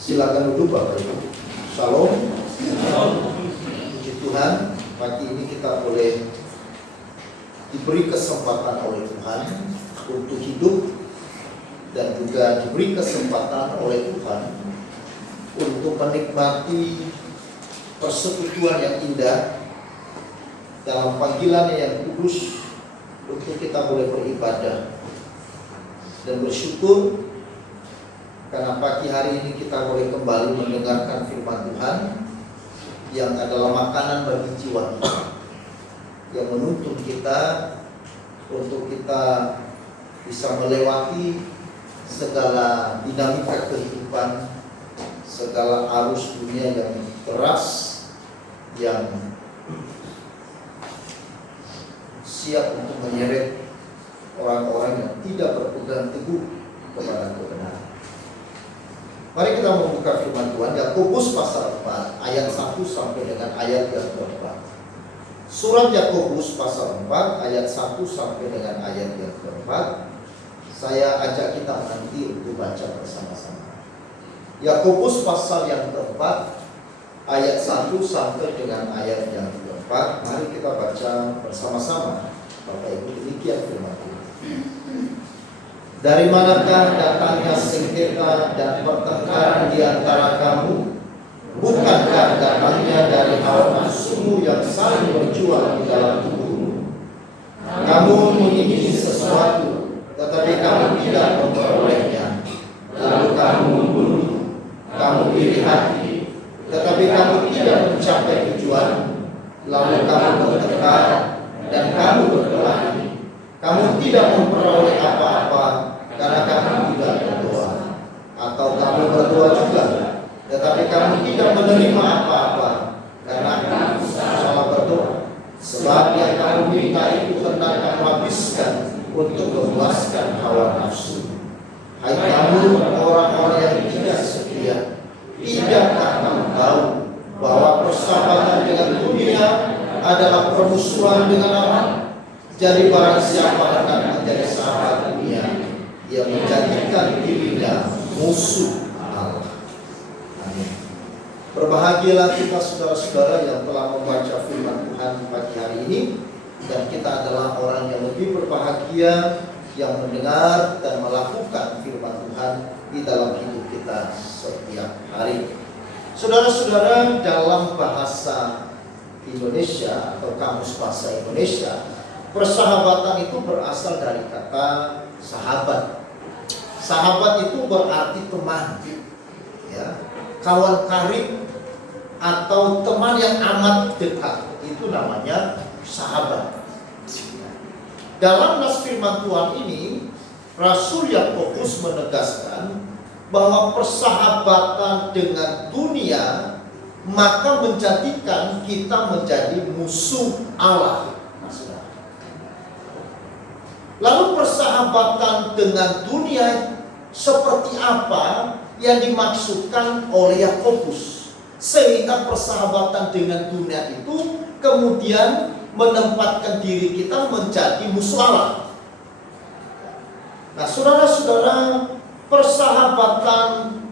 Silakan duduk Bapak Ibu. Shalom. Puji Tuhan, pagi ini kita boleh diberi kesempatan oleh Tuhan untuk hidup, dan juga diberi kesempatan oleh Tuhan untuk menikmati persekutuan yang indah dalam panggilannya yang kudus, untuk kita boleh beribadah dan bersyukur karena pagi hari ini kita boleh kembali mendengarkan firman Tuhan yang adalah makanan bagi jiwa kita, yang menuntun kita untuk kita bisa melewati segala dinamika kehidupan, segala arus dunia yang keras, yang siap untuk menyeret orang-orang yang tidak berpegang teguh kepada kebenaran. Mari kita membuka firman Tuhan, Yakobus pasal 4 ayat 1 sampai dengan ayat yang keempat. Surat Yakobus pasal 4 ayat 1 sampai dengan ayat yang keempat. Saya ajak kita nanti untuk baca bersama-sama. Yakobus pasal yang keempat ayat 1 sampai dengan ayat yang keempat. Mari kita baca bersama-sama. Bapak Ibu, demikian firman Tuhan. Dari manakah datangnya sengketa dan pertengkaran di antara kamu? Bukankah datangnya dari hawa nafsumu yang saling berjuang di dalam tubuhmu? Kamu mengingini sesuatu, tetapi kamu tidak memperolehnya. Lalu kamu membunuh, kamu iri hati, tetapi kamu tidak mencapai tujuan. Lalu kamu bertengkar dan kamu berkelahi. Kamu tidak memperoleh apa-apa karena kamu tidak berdoa. Atau kamu berdoa juga, tetapi kamu tidak menerima apa-apa karena kamu salah berdoa. Sebab yang kamu minta itu hendak kamu habiskan untuk memuaskan hawa nafsu. Hai kamu orang-orang yang tidak setia, tidakkah kamu tahu bahwa persahabatan dengan dunia adalah permusuhan dengan Allah? Jadi barang siapa hendak menjadi sahabat dunia, ia menjadikan dirinya musuh Allah. Amin. Berbahagialah kita saudara-saudara yang telah membaca firman Tuhan pagi hari ini, dan kita adalah orang yang lebih berbahagia yang mendengar dan melakukan firman Tuhan di dalam hidup kita setiap hari. Saudara-saudara, dalam bahasa Indonesia atau Kamus Bahasa Indonesia, persahabatan itu berasal dari kata sahabat. Sahabat itu berarti teman, ya, kawan karib atau teman yang amat dekat, itu namanya sahabat. Dalam nas firman Tuhan ini, Rasul Yakobus menegaskan bahwa persahabatan dengan dunia maka menjadikan kita menjadi musuh Allah. Lalu persahabatan dengan dunia seperti apa yang dimaksudkan oleh Yakobus, sehingga persahabatan dengan dunia itu kemudian menempatkan diri kita menjadi musuh Allah. Nah, saudara-saudara, persahabatan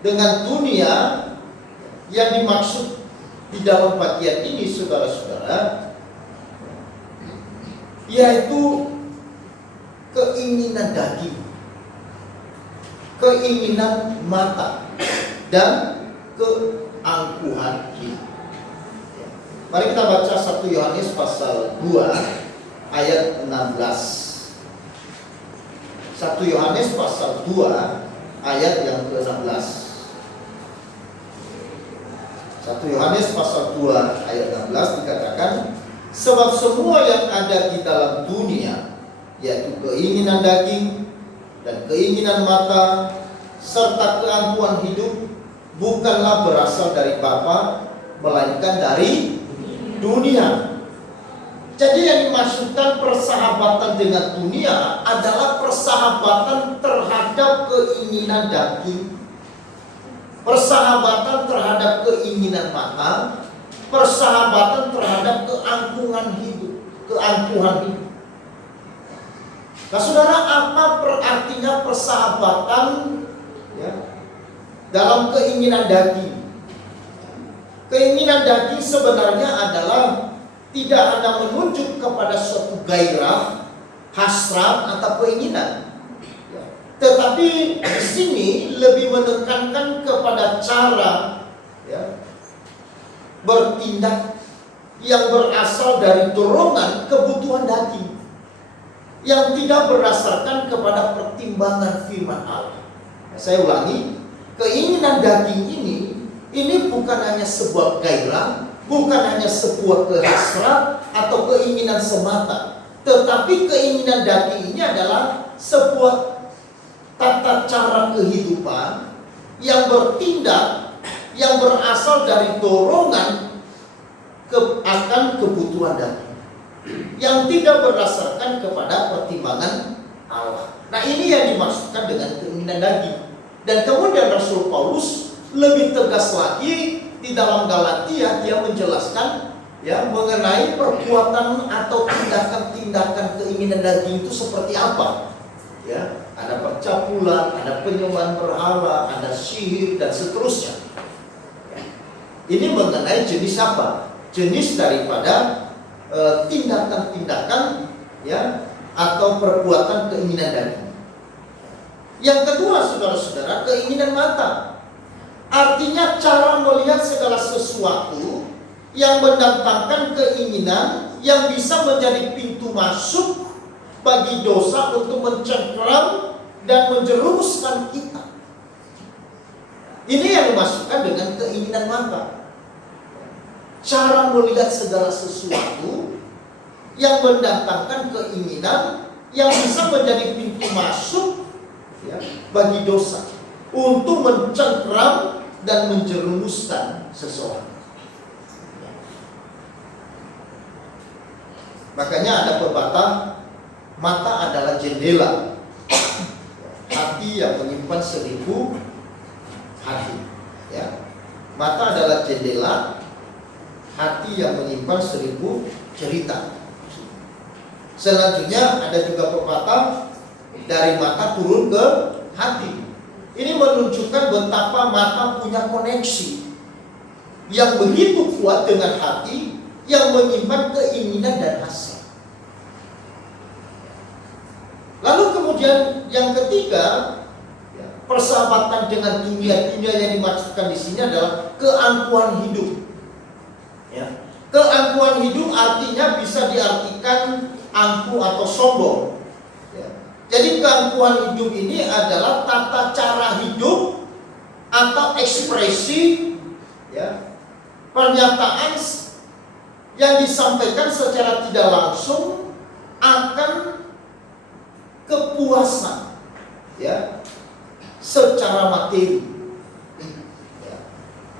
dengan dunia yang dimaksud di dalam bagian ini, saudara-saudara, yaitu keinginan daging, keinginan mata, dan keangkuhan hidup. Mari kita baca 1 Yohanes pasal 2 ayat 16. 1 Yohanes pasal 2 ayat yang ke-16. 1 Yohanes pasal 2 ayat 16 dikatakan, sebab semua yang ada di dalam dunia, yaitu keinginan daging dan keinginan mata serta keangkuhan hidup, bukanlah berasal dari Bapa, melainkan dari dunia. Jadi yang dimaksudkan persahabatan dengan dunia adalah persahabatan terhadap keinginan daging, persahabatan terhadap keinginan mata, persahabatan terhadap keangkuhan hidup. Nah, saudara, apa artinya persahabatan, ya, dalam keinginan daging. Keinginan daging sebenarnya adalah tidak hanya menunjuk kepada suatu gairah, hasrat atau keinginan, tetapi di sini lebih menekankan kepada cara bertindak yang berasal dari dorongan kebutuhan daging, yang tidak berdasarkan kepada pertimbangan firman Allah. Saya ulangi, keinginan daging ini bukan hanya sebuah gairah, bukan hanya sebuah kehasrat atau keinginan semata, tetapi keinginan daging ini adalah sebuah tata cara kehidupan yang bertindak, yang berasal dari dorongan akan kebutuhan daging, yang tidak berdasarkan kepada pertimbangan Allah. Nah, ini yang dimaksudkan dengan keinginan daging. Dan kemudian Rasul Paulus lebih tegas lagi di dalam Galatia, dia menjelaskan mengenai perbuatan atau tindakan-tindakan keinginan daging itu seperti apa. Ada percabulan, ada penyembahan berhala, ada sihir dan seterusnya. Ini mengenai jenis apa? Jenis daripada tindakan-tindakan atau perbuatan keinginan daging. Yang kedua, saudara-saudara, keinginan mata. Artinya cara melihat segala sesuatu yang mendatangkan keinginan yang bisa menjadi pintu masuk bagi dosa untuk mencengkeram dan menjerumuskan kita. Ini yang dimaksudkan dengan keinginan mata. Cara melihat segala sesuatu yang mendatangkan keinginan yang bisa menjadi pintu masuk bagi dosa untuk mencengkeram dan menjerumuskan seseorang. Makanya ada pepatah, mata adalah jendela, hati yang menyimpan 1000 hati. Mata adalah jendela, hati yang menyimpan 1000 cerita. Selanjutnya ada juga pepatah, dari mata turun ke hati. Ini menunjukkan betapa mata punya koneksi yang begitu kuat dengan hati yang menyimpan keinginan dan hasrat. Lalu kemudian yang ketiga, persahabatan dengan dunia. Dunia yang dimaksudkan di sini adalah keangkuhan hidup. Keangkuhan hidup artinya bisa diartikan angkuh atau sombong. Jadi keangkuhan hidup ini adalah tata cara hidup atau ekspresi pernyataan yang disampaikan secara tidak langsung akan kepuasan secara materi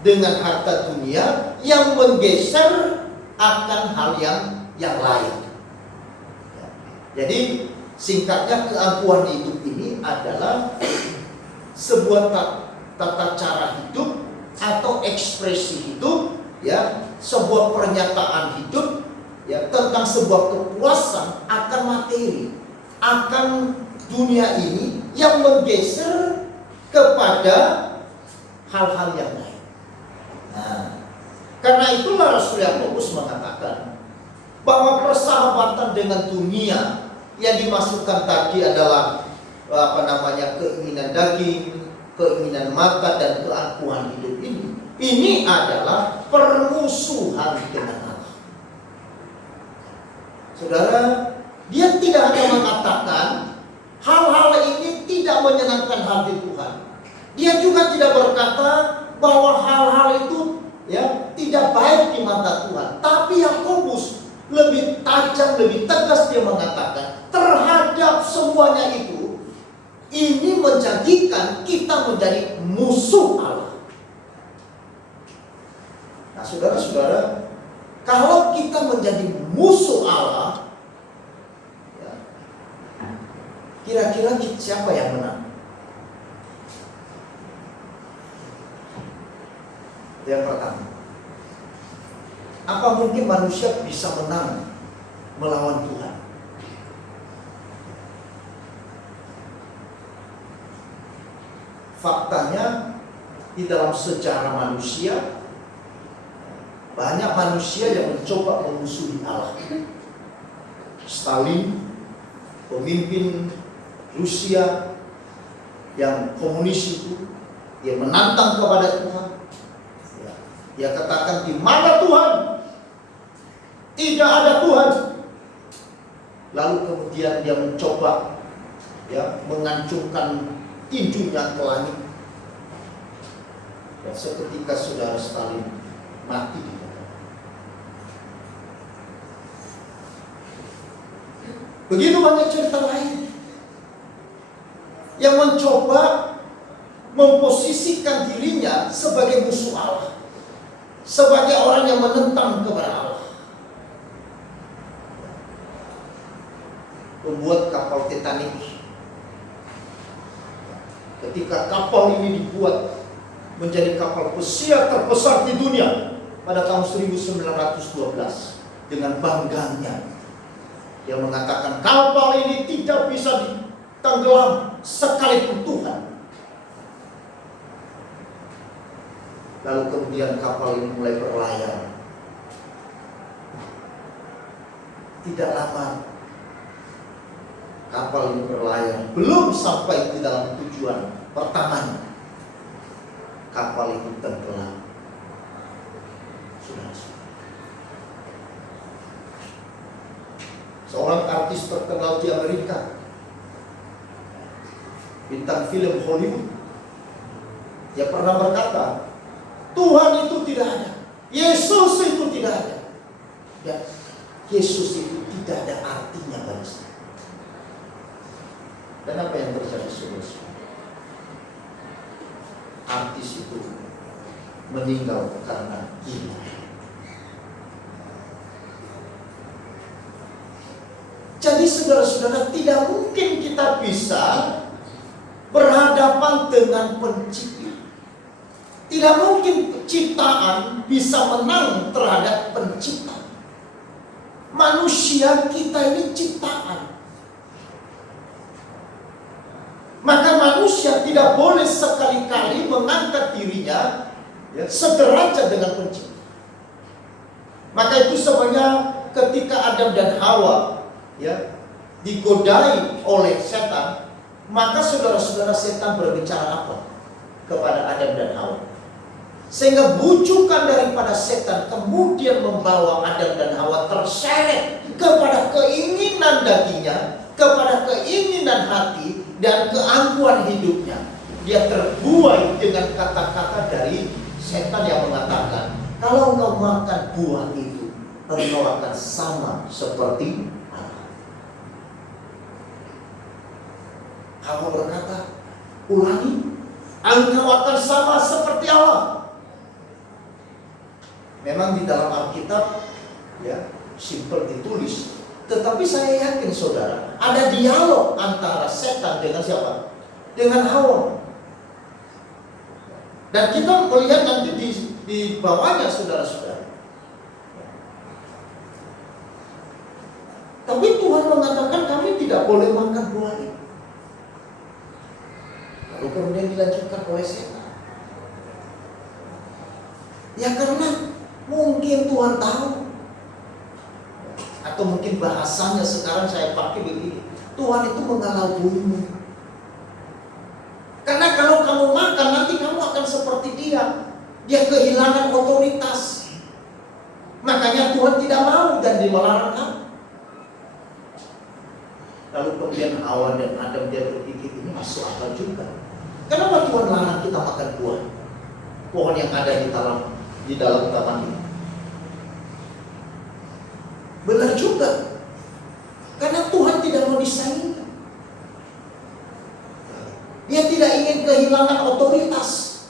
dengan harta dunia yang menggeser akan hal yang lain. Jadi singkatnya, keangkuhan hidup ini adalah sebuah tata cara hidup atau ekspresi hidup, sebuah pernyataan hidup, tentang sebuah kepuasan akan materi, akan dunia ini yang menggeser kepada hal-hal yang lain. Nah, karena itulah Rasul Yakobus mengatakan bahwa persahabatan dengan dunia yang dimasukkan tadi adalah keinginan daging, keinginan mata, dan keangkuhan hidup ini. Ini adalah permusuhan dengan Allah. Saudara, dia tidak hanya mengatakan hal-hal ini tidak menyenangkan hati Tuhan. Dia juga tidak berkata bahwa hal-hal itu tidak baik di mata Tuhan. Tapi Yakobus lebih tajam, lebih tegas, dia mengatakan terhadap semuanya itu, ini menjadikan kita menjadi musuh Allah. Nah, saudara-saudara, kalau kita menjadi musuh Allah, kira-kira siapa yang menang? Yang pertama, apa mungkin manusia bisa menang melawan Tuhan? Faktanya di dalam sejarah manusia, banyak manusia yang mencoba memusuhi Allah. Stalin, pemimpin Rusia yang komunis itu, dia menantang kepada Tuhan. Dia katakan, di mana Tuhan? Tidak ada Tuhan. Lalu kemudian dia mencoba mengancungkan tinjunya ke langit. Dan seketika saudara Stalin mati di sana. Begitu banyak cerita lain yang mencoba memposisikan dirinya sebagai musuh Allah, sebagai orang yang menentang kepada Allah. Membuat kapal Titanic. Ketika kapal ini dibuat menjadi kapal pesiar terbesar di dunia pada tahun 1912, dengan bangganya yang mengatakan kapal ini tidak bisa ditenggelam sekalipun Tuhan. Lalu kemudian kapal ini mulai berlayar. Tidak lama kapal ini berlayar, belum sampai di dalam tujuan pertamanya, kapal itu tenggelam. Seorang artis terkenal di Amerika, bintang film Hollywood, dia pernah berkata, Tuhan itu tidak ada, Yesus itu tidak ada, dan Yesus itu tidak ada artinya bagi saya. Dan apa yang terjadi, saudara? Artis itu meninggal karena gila. Jadi saudara-saudara, tidak mungkin kita bisa berhadapan dengan pencipta. Tidak mungkin ciptaan bisa menang terhadap pencipta. Manusia kita ini ciptaan. Maka manusia tidak boleh sekali-kali mengangkat dirinya sederajat dengan pencipta. Maka itu sebenarnya ketika Adam dan Hawa digodai oleh setan, maka saudara-saudara, setan berbicara apa kepada Adam dan Hawa? Sehingga bujukan daripada setan kemudian membawa Adam dan Hawa terseret kepada keinginan dagingnya, kepada keinginan hati, dan keangkuhan hidupnya. Dia terbuai dengan kata-kata dari setan yang mengatakan, kalau engkau makan buah itu, engkau akan sama seperti Allah. Hawa berkata, ulangi, engkau akan sama seperti Allah. Memang di dalam Alkitab simpel ditulis, tetapi saya yakin saudara, ada dialog antara setan dengan siapa? Dengan Hawa. Dan kita melihat nanti di bawahnya, saudara-saudara. Tapi Tuhan mengatakan kami tidak boleh makan buah ini. Lalu kemudian dilanjutkan oleh setan. Ya karena mungkin Tuhan tahu, atau mungkin bahasanya sekarang saya pakai begini, Tuhan itu mengalabuimu. Karena kalau kamu makan, nanti kamu akan seperti dia. Dia kehilangan otoritas. Makanya Tuhan tidak mau dan melarang kamu. Lalu kemudian Hawa dan Adam dia berpikir, ini masuk akal juga. Kenapa Tuhan larang kita makan buah pohon yang ada di dalam taman ini? Benar juga, karena Tuhan tidak mau disaingi. Dia tidak ingin kehilangan otoritas.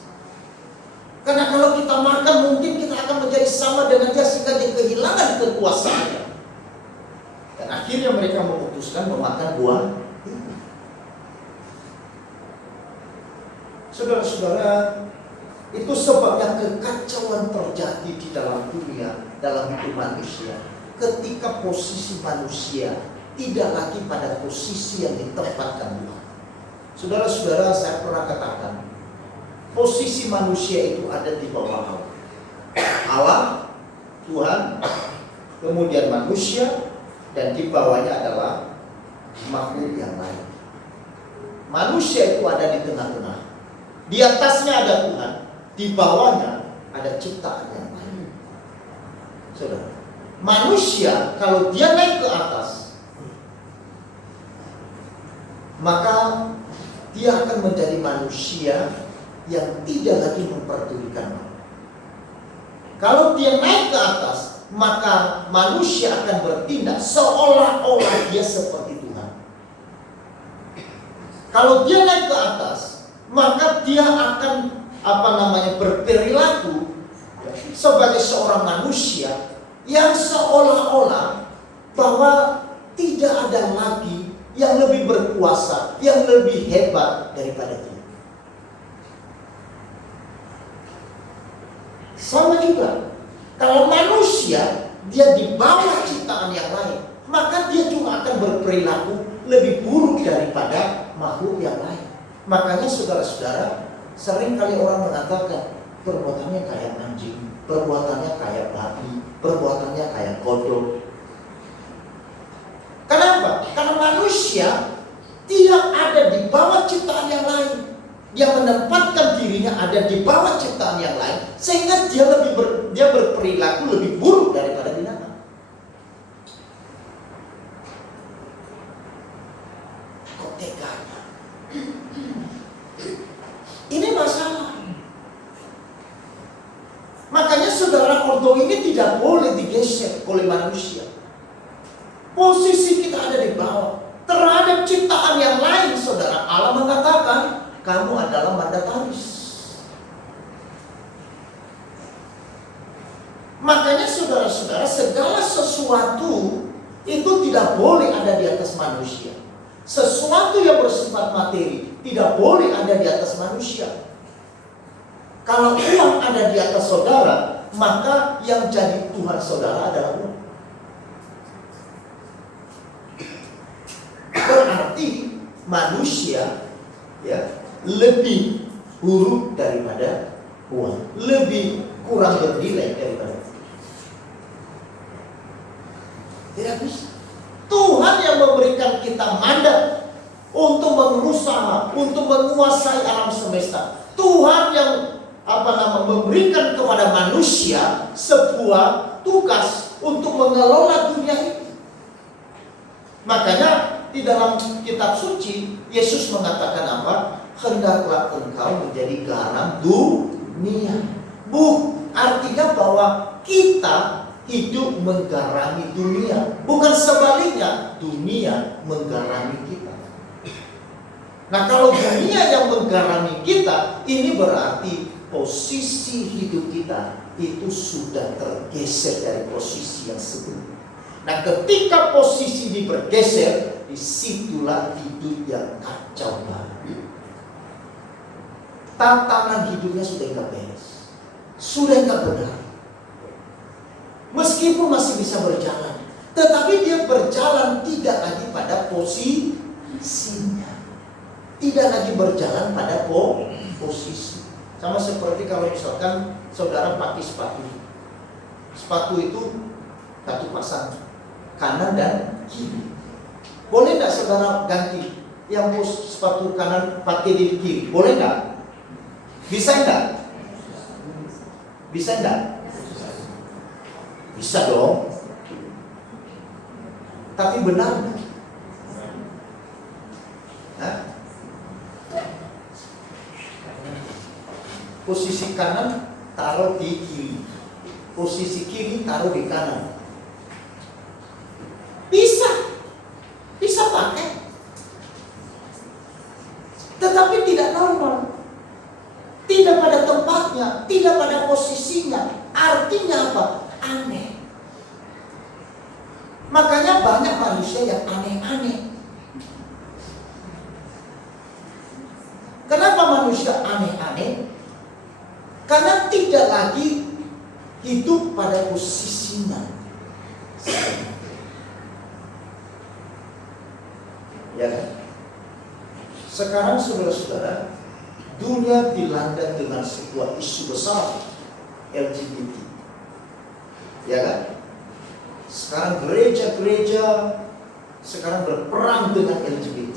Karena kalau kita makan, mungkin kita akan menjadi sama dengan dia sehingga dia kehilangan kekuasaannya. Dan akhirnya mereka memutuskan memakan buah itu. Saudara-saudara, itu sebabnya kekacauan terjadi di dalam dunia, dalam hidup manusia. Ketika posisi manusia tidak lagi pada posisi yang ditempatkan Tuhan. Saudara-saudara, saya pernah katakan, posisi manusia itu ada di bawah Allah. Allah, Tuhan, kemudian manusia, dan di bawahnya adalah makhluk yang lain. Manusia itu ada di tengah-tengah. Di atasnya ada Tuhan, di bawahnya ada ciptaan yang lain. Saudara, manusia kalau dia naik ke atas, maka dia akan menjadi manusia yang tidak lagi memperdulikan Allah. Kalau dia naik ke atas, maka manusia akan bertindak seolah-olah dia seperti Tuhan. Kalau dia naik ke atas, maka dia akan berperilaku sebagai seorang manusia yang seolah-olah bahwa tidak ada lagi yang lebih berkuasa, yang lebih hebat daripada dia. Sama juga, kalau manusia dia di bawah ciptaan yang lain, maka dia juga akan berperilaku lebih buruk daripada makhluk yang lain. Makanya saudara-saudara, sering kali orang mengatakan perbuatannya kayak anjing, perbuatannya kayak babi, perbuatannya kayak kodok. Kenapa? Karena manusia tidak ada di bawah ciptaan yang lain. Dia menempatkan dirinya ada di bawah ciptaan yang lain, sehingga dia berperilaku lebih buruk daripada binatang. Kok teganya? Ini masalah. Makanya saudara, ordo ini tidak boleh digeser oleh manusia. Posisi kita ada di bawah terhadap ciptaan yang lain, saudara. Allah mengatakan kamu adalah mandataris. Makanya saudara-saudara, segala sesuatu itu tidak boleh ada di atas manusia. Sesuatu yang bersifat materi tidak boleh ada di atas manusia. Kalau uang ada di atas saudara, maka yang jadi Tuhan saudara adalah uang. Berarti manusia lebih buruk daripada uang, lebih kurang bernilai daripada uang. Tidak bisa. Tuhan yang memberikan kita mandat untuk berusaha, untuk menguasai alam semesta. Tuhan yang memberikan kepada manusia sebuah tugas untuk mengelola dunia ini. Makanya di dalam kitab suci Yesus mengatakan apa? Hendaklah engkau menjadi garam dunia. Artinya bahwa kita hidup menggarami dunia, bukan sebaliknya dunia menggarami kita. Nah, kalau dunia yang menggarami kita, ini berarti posisi hidup kita itu sudah tergeser dari posisi yang sebelumnya. Nah, ketika posisi ini bergeser, disitulah hidup yang kacau balau. Tatanan hidupnya sudah nggak beres, sudah nggak benar. Meskipun masih bisa berjalan, tetapi dia berjalan tidak lagi pada posisinya, tidak lagi berjalan pada posisi. Sama seperti kalau misalkan saudara pakai sepatu itu satu pasang, kanan dan kiri. Boleh nggak saudara ganti yang sepatu kanan pakai di kiri? Boleh nggak? Bisa nggak? Bisa nggak? Bisa dong. Tapi benar nggak? Posisi kanan taruh di kiri, posisi kiri taruh di kanan. Bisa pakai, tetapi tidak normal, tidak pada tempatnya, tidak pada posisinya. Artinya apa? Aneh. Makanya banyak manusia yang aneh-aneh. Kenapa manusia aneh-aneh? Karena tidak lagi hidup pada posisinya. Ya kan? Sekarang saudara-saudara, dunia dilanda dengan sebuah isu besar LGBT. Ya kan? Sekarang gereja-gereja sekarang berperang dengan LGBT.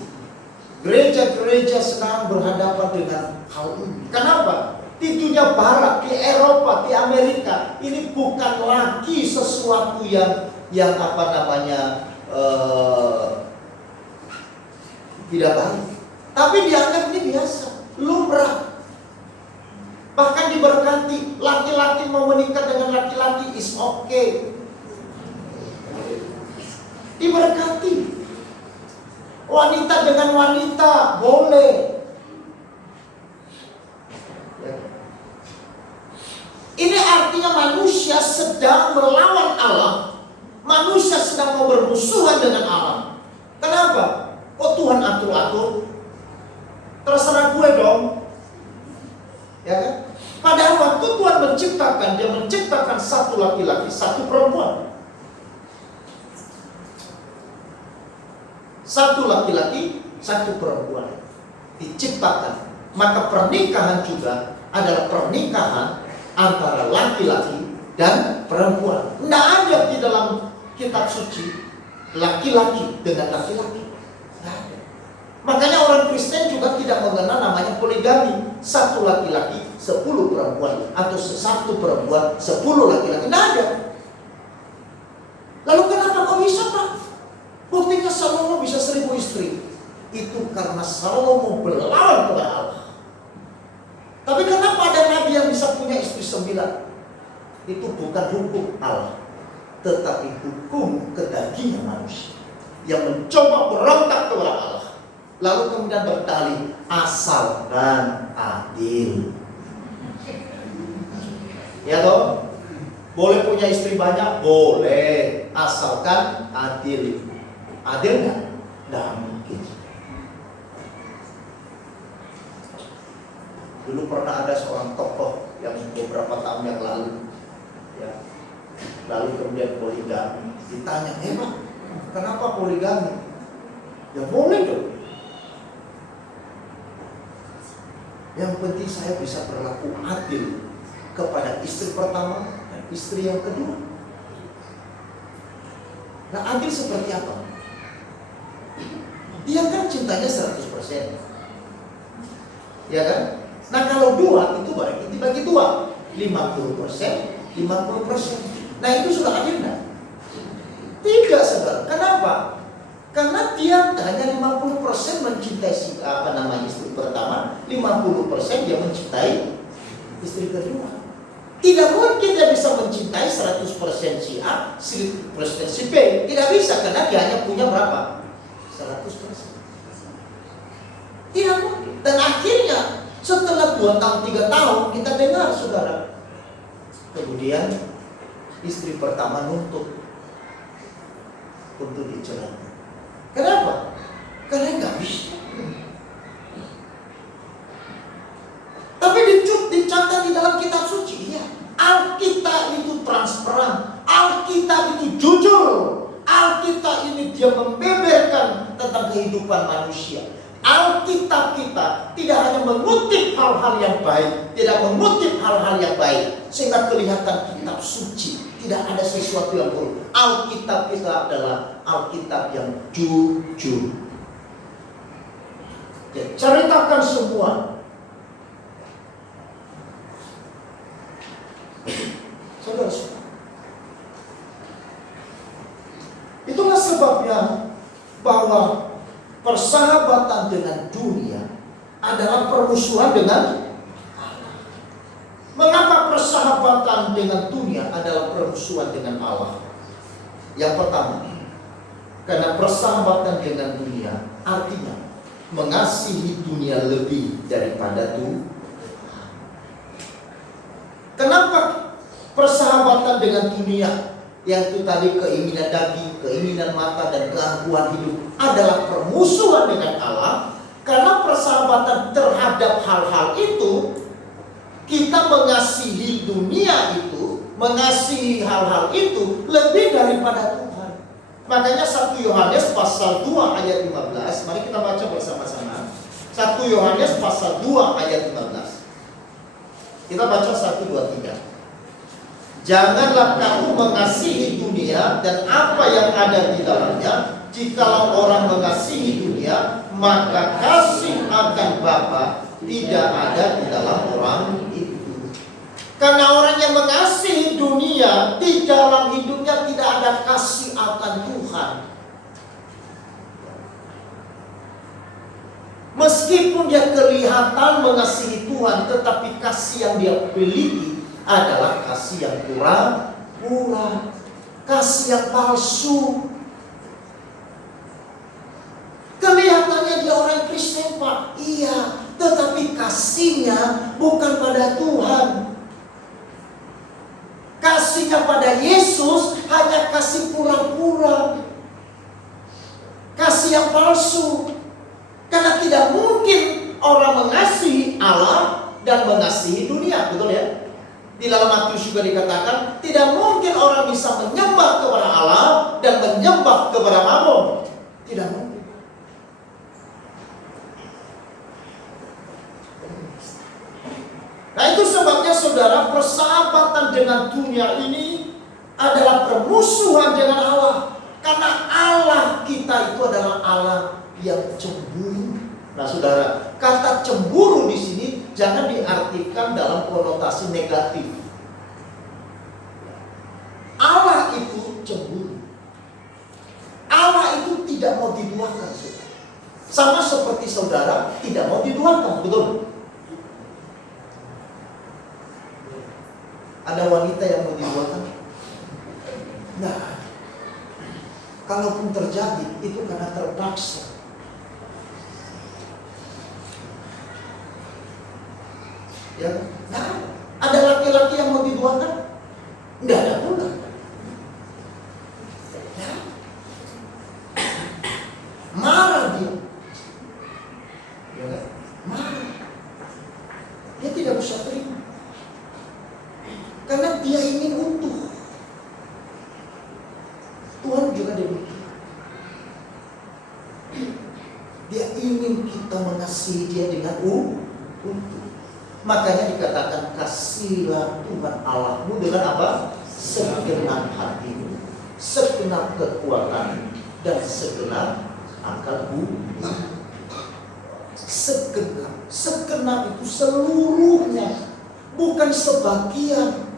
Gereja-gereja sekarang berhadapan dengan hal ini. Kenapa? Di dunia barat, di Eropa, di Amerika, ini bukan lagi sesuatu yang tidak baik. Tapi dianggap ini biasa, lumrah. Bahkan diberkati, laki-laki mau menikah dengan laki-laki is okay. Diberkati. Wanita dengan wanita boleh. Ini artinya manusia sedang melawan Allah. Manusia sedang mau bermusuhan dengan Allah. Kenapa? Kok Tuhan atur-atur? Terserah gue dong. Ya kan? Padahal waktu Tuhan menciptakan, Dia menciptakan satu laki-laki, satu perempuan. Satu laki-laki, satu perempuan diciptakan. Maka pernikahan juga adalah pernikahan antara laki-laki dan perempuan. Tidak ada di dalam kitab suci laki-laki dengan laki-laki. Tidak ada. Makanya orang Kristen juga tidak mengenal namanya poligami. Satu laki-laki, 10 perempuan. Atau satu perempuan, 10 laki-laki. Tidak ada. Lalu kenapa kok bisa, Pak? Buktinya Salomo bisa 1000 istri. Itu karena Salomo berlawan kepada Allah. Tapi kenapa ada nabi yang bisa punya istri 9? Itu bukan hukum Allah, tetapi hukum kedagingan manusia yang mencoba berontak kepada Allah. Lalu kemudian berdalih, asalkan adil. Ya toh? Boleh punya istri banyak? Boleh, asalkan adil. Adil nggak? Nggak mungkin. Dulu pernah ada seorang tokoh yang beberapa tahun yang lalu, ya, lalu kemudian poligami. Ditanya, Pak, kenapa poligami? Ya boleh dong. Yang penting saya bisa berlaku adil kepada istri pertama dan istri yang kedua. Nah, adil seperti apa? Dia kan cintanya 100%. Ya kan? Nah, kalau 2 itu berarti dibagi 2. 50%, 50%. Nah, itu sudah adil enggak? Tidak, saudara. Kenapa? Karena dia hanya 50% mencintai istri pertama, 50% dia mencintai istri kedua. Tidak mungkin dia bisa mencintai 100% si A, 100% si B. Tidak bisa, karena dia hanya punya berapa? 100%. Tidak mungkin. Dan akhirnya setelah 2 tahun, 3 tahun kita dengar, saudara, kemudian istri pertama nuntut untuk dicerai. Kenapa? Karena nggak bisa. Tapi dicatat di dalam kitab suci, ya, Alkitab itu transparan, Alkitab itu jujur, Alkitab ini dia membeberkan tentang kehidupan manusia. Alkitab kita tidak hanya mengutip hal-hal yang baik, tidak mengutip hal-hal yang baik, sehingga kelihatan kitab suci, tidak ada sesuatu yang buruk. Alkitab kita adalah Alkitab yang jujur. Ya, ceritakan semua. Saudara-saudara, itulah sebabnya bahwa persahabatan dengan dunia adalah permusuhan dengan Allah. Mengapa persahabatan dengan dunia adalah permusuhan dengan Allah? Yang pertama, karena persahabatan dengan dunia artinya mengasihi dunia lebih daripada Tuhan. Kenapa persahabatan dengan dunia, yang itu tadi keinginan daging, keinginan mata, dan keangkuhan hidup adalah permusuhan dengan Allah? Karena persahabatan terhadap hal-hal itu, kita mengasihi dunia itu, mengasihi hal-hal itu lebih daripada Tuhan. Makanya 1 Yohanes pasal 2 ayat 15, mari kita baca bersama-sama. 1 Yohanes pasal 2 ayat 15. Kita baca 1, 2, 3. Janganlah kamu mengasihi dunia dan apa yang ada di dalamnya. Jikalau orang mengasihi dunia, maka kasih akan Bapa tidak ada di dalam orang itu. Karena orang yang mengasihi dunia, di dalam hidupnya tidak ada kasih akan Tuhan. Meskipun dia kelihatan mengasihi Tuhan, tetapi kasih yang dia miliki adalah kasih yang pura-pura, kasih yang palsu. Kelihatannya dia orang Kristen, Pak. Iya, tetapi kasihnya bukan pada Tuhan. Kasihnya pada Yesus hanya kasih pura-pura, kasih yang palsu. Karena tidak mungkin orang mengasihi Allah dan mengasihi dunia, betul ya? Di dalam Matius juga dikatakan, tidak mungkin orang bisa menyembah kepada Allah dan menyembah kepada Mammon. Tidak mungkin. Nah, itu sebabnya saudara, persahabatan dengan dunia ini adalah permusuhan dengan Allah. Karena Allah kita itu adalah Allah yang cemburu. Nah, saudara, kata cemburu di sini jangan diartikan dalam konotasi negatif. Allah itu cemburu. Allah itu tidak mau diduakan, saudara. Sama seperti saudara tidak mau diduakan, betul? Ada wanita yang mau diduakan? Nah, kalaupun terjadi itu karena terpaksa. Ya, nah, ada laki-laki yang mau diduakan? Enggak ada pula. Ya. Marah dia. Ya, marah. Dia tidak bisa terima. Karena dia ingin utuh. Tuhan juga demikian. Dia ingin kita mengasihi dia dengan utuh. Makanya dikatakan, kasihlah Tuhan Allahmu dengan apa? Segenap hatimu, segenap kekuatan, dan segenap akal budi. Segenap itu seluruhnya, bukan sebagian.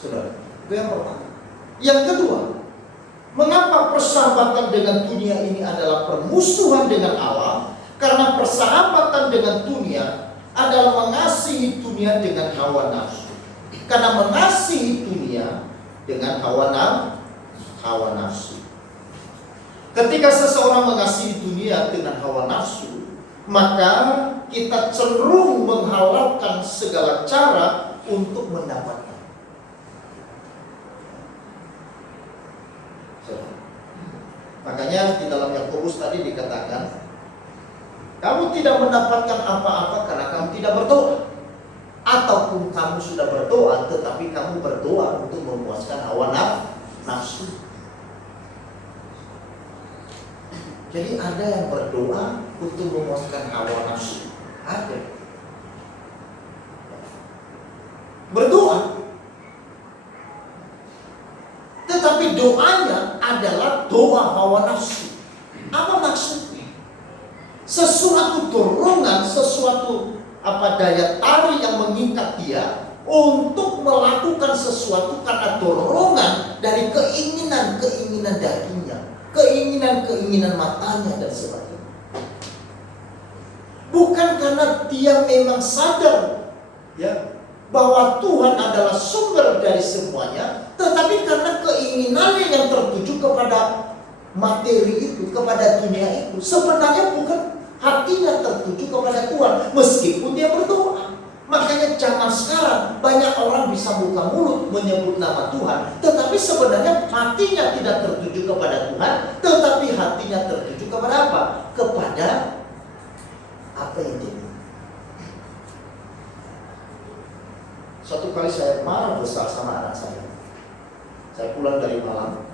Saudara, itu yang pertama. Yang kedua, mengapa persahabatan dengan dunia ini adalah permusuhan dengan Allah? Karena persahabatan dengan dunia adalah mengasihi dunia dengan hawa nafsu. Karena mengasihi dunia dengan hawa nafsu. Ketika seseorang mengasihi dunia dengan hawa nafsu, maka kita cenderung menghalalkan segala cara untuk mendapatkan. Makanya di dalam Yakobus tadi dikatakan, kamu tidak mendapatkan apa-apa karena kamu tidak berdoa. Ataupun kamu sudah berdoa, tetapi kamu berdoa untuk memuaskan hawa nafsu. Jadi ada yang berdoa untuk memuaskan hawa nafsu. Ada. Berdoa. Tetapi doanya adalah doa hawa nafsu. Apa maksudnya? Sesuatu dorongan, sesuatu daya tarik yang mengikat dia untuk melakukan sesuatu karena dorongan dari keinginan dagingnya, keinginan matanya dan sebagainya. Bukan karena dia memang sadar, ya, bahwa Tuhan adalah sumber dari semuanya, tetapi karena keinginannya yang tertuju kepada materi itu, kepada dunia itu. Sebenarnya bukan hatinya tertuju kepada Tuhan, meskipun dia berdoa. Makanya zaman sekarang banyak orang bisa buka mulut menyebut nama Tuhan, tetapi sebenarnya hatinya tidak tertuju kepada Tuhan, tetapi hatinya tertuju kepada apa? Kepada apa yang dia minta. Suatu kali saya marah besar sama anak saya. Saya pulang dari Malang,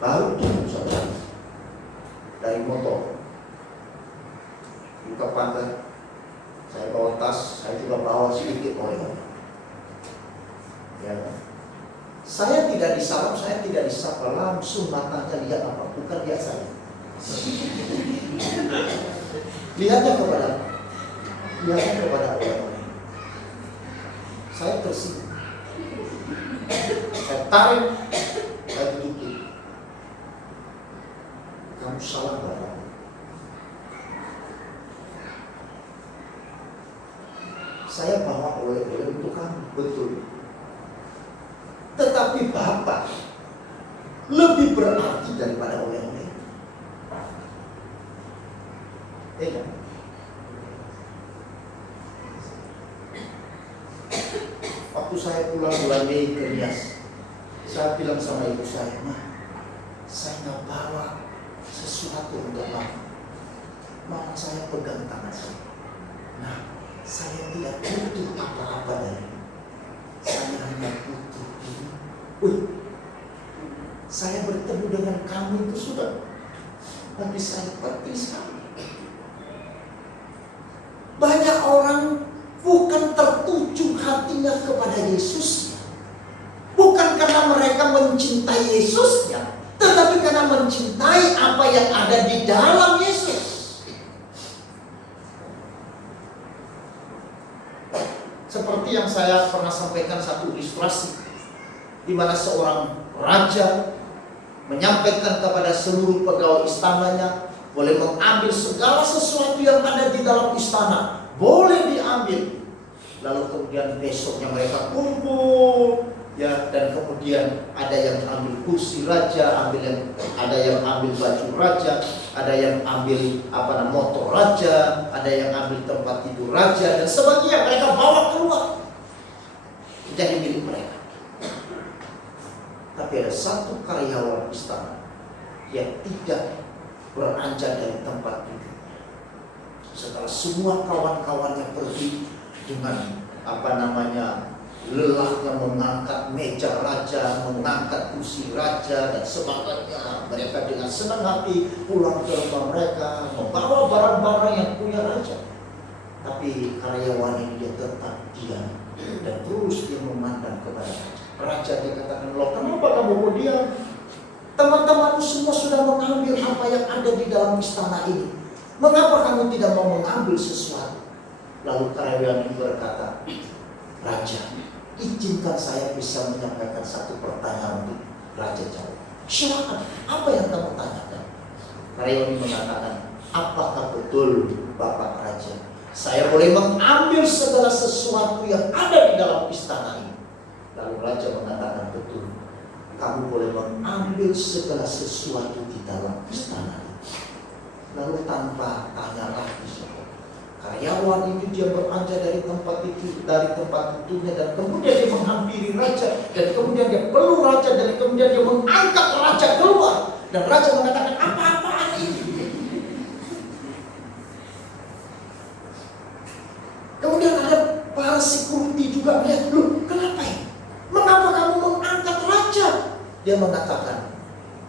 baru jam 11 dari motor, buka pagar, saya bawa tas, saya juga bawa sedikit oleh-oleh. Ya, saya tidak disapa, langsung matanya lihat apa? Bukan lihat saya. Lihatnya kepada oleh-oleh. Saya tersinggung. Saya tarik, saya tutup. Kamu salah Bapak. Saya bawa oleh-oleh untuk kamu, betul. Tetapi Bapak lebih berarti daripada oleh-oleh. Iya. Waktu saya pulang bulan Mei ke Nias, saya bilang sama ibu saya, "Ma, saya nggak bawa sesuatu untuk Mama. Mama saya pegang tangan saya. Nah, saya tidak butuh apa-apa dari. Saya hanya butuh ini. Saya bertemu dengan kamu itu sudah bagi saya penting sekali." Banyak orang bukan tertuju hatinya kepada Yesus, bukan karena mereka mencintai Yesusnya, tetapi karena mencintai apa yang ada di dalam Yesus. Seperti yang saya pernah sampaikan satu ilustrasi, di mana seorang raja menyampaikan kepada seluruh pegawai istananya, boleh mengambil segala sesuatu yang ada di dalam istana, boleh diambil. Lalu kemudian besoknya mereka kumpul, ya, dan kemudian ada yang ambil kursi raja, ada yang ambil baju raja, ada yang ambil motor raja, ada yang ambil tempat tidur raja, dan sebagian mereka bawa keluar jadi milik mereka. Tapi ada satu karyawan istana yang tidak beranjak dari tempat tidur. Setelah semua kawan-kawannya pergi dengan lelahnya mengangkat meja raja, mengangkat kursi raja dan sebagainya, mereka dengan senang hati pulang ke rumah mereka, membawa barang-barang yang punya raja. Tapi karyawan ini dia tetap diam dan terus dia memandang kepada raja. Raja dia katakan, "Loh, kenapa kamu mau diam? Teman-temanmu semua sudah mengambil apa yang ada di dalam istana ini. Mengapa kamu tidak mau mengambil sesuatu?" Lalu karyawan ini berkata, "Raja, izinkan saya bisa menyampaikan satu pertanyaan untuk Raja jawab." "Silakan, apa yang kamu tanyakan?" Karyawan ini mengatakan, "Apakah betul Bapak Raja, saya boleh mengambil segala sesuatu yang ada di dalam istana ini?" Lalu Raja mengatakan, "Betul, kamu boleh mengambil segala sesuatu di dalam istana ini." Lalu tanpa tanya lagi, karyawan ini dia beranjak dari tempat tidurnya, dan kemudian dia menghampiri raja, dan kemudian dia peluk raja, dan kemudian dia mengangkat raja keluar, dan raja mengatakan, "Apa-apaan ini?" Kemudian ada para security juga melihat, "Loh, kenapa ini? Mengapa kamu mengangkat raja?" Dia mengatakan,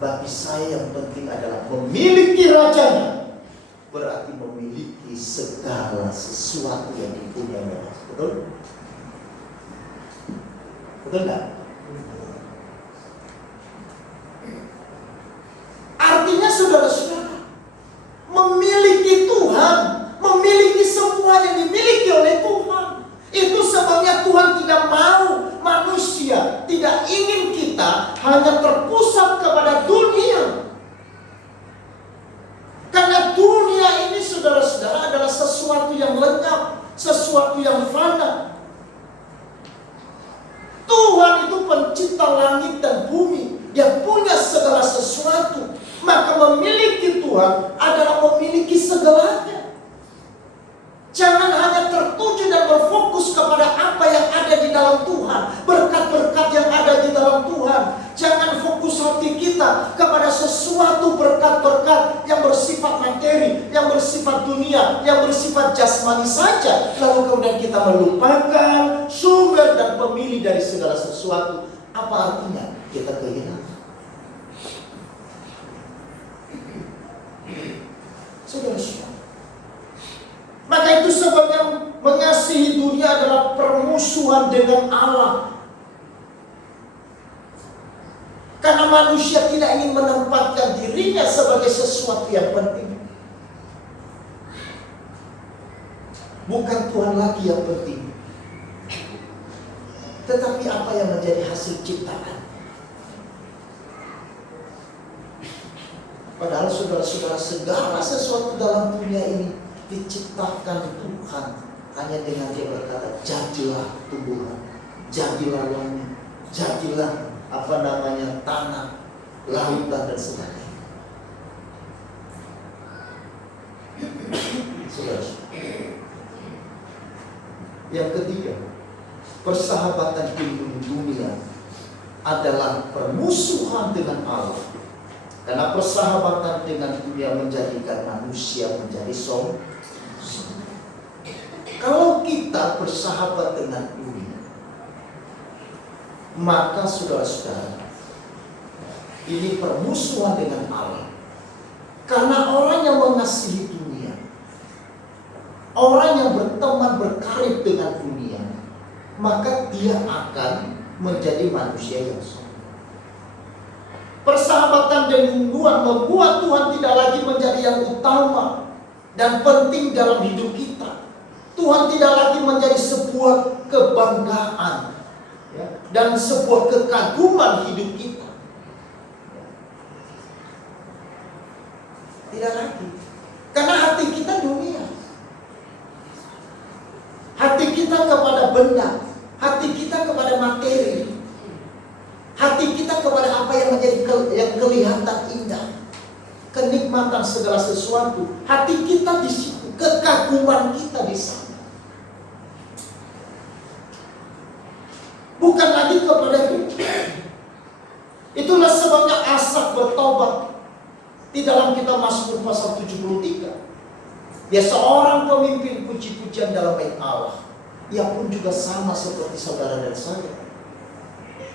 "Bagi saya yang penting adalah memiliki rajanya, berarti memiliki segala sesuatu yang dipunyai raja." Betul? Betul nggak? Artinya saudara-saudara, memiliki Tuhan, memiliki semua yang dimiliki oleh Tuhan. Itu sebabnya Tuhan tidak mau manusia, tidak ingin kita hanya terpusat kepada dunia. Karena dunia ini saudara-saudara adalah sesuatu yang lenyap, sesuatu yang fana. Tuhan itu pencipta langit dan bumi, yang punya segala sesuatu. Maka memiliki Tuhan adalah memiliki segalanya. Jangan hanya tertuju dan berfokus kepada apa yang ada di dalam Tuhan, berkat-berkat yang ada di dalam Tuhan. Jangan fokus hati kita kepada sesuatu berkat-berkat yang bersifat materi, yang bersifat dunia, yang bersifat jasmani saja. Lalu kemudian kita melupakan sumber dan pemilik dari segala sesuatu. Apa artinya? kita kehilangan. Saudara-saudara, maka itu sebabnya mengasihi dunia adalah permusuhan dengan Allah. Karena manusia tidak ingin menempatkan dirinya sebagai sesuatu yang penting. Bukan Tuhan lagi yang penting, tetapi apa yang menjadi hasil ciptaan. Padahal saudara-saudara, segala sesuatu dalam dunia ini diciptakan Tuhan hanya dengan Dia berkata, jadilah tumbuhan, jadilah langit, jadilah tanah, lautan dan sebagainya. Saudara-saudara, yang ketiga, persahabatan di dunia adalah permusuhan dengan Allah. Karena persahabatan dengan dunia menjadikan manusia menjadi sombong. Kalau kita bersahabat dengan dunia, maka saudara-saudara, ini permusuhan dengan Allah. Karena orang yang mengasihi dunia, orang yang berteman berkarib dengan dunia, maka dia akan menjadi manusia yang sombong. Persahabatan dengan Tuhan membuat Tuhan tidak lagi menjadi yang utama dan penting dalam hidup kita. Tuhan tidak lagi menjadi sebuah kebanggaan, ya, dan sebuah kekaguman hidup kita. Tidak lagi. Karena hati kita dunia. Hati kita kepada benda, hati kita kepada materi, hati kita kepada apa yang menjadi yang kelihatan indah, kenikmatan segala sesuatu. Hati kita di situ, kekaguman kita di sana. Bukan lagi kepada Tuhan. Itulah sebabnya Asaf bertobat di dalam kitab Mazmur pasal 73. Dia seorang pemimpin puji-pujian dalam bait Allah. Ia pun juga sama seperti saudara dan saya.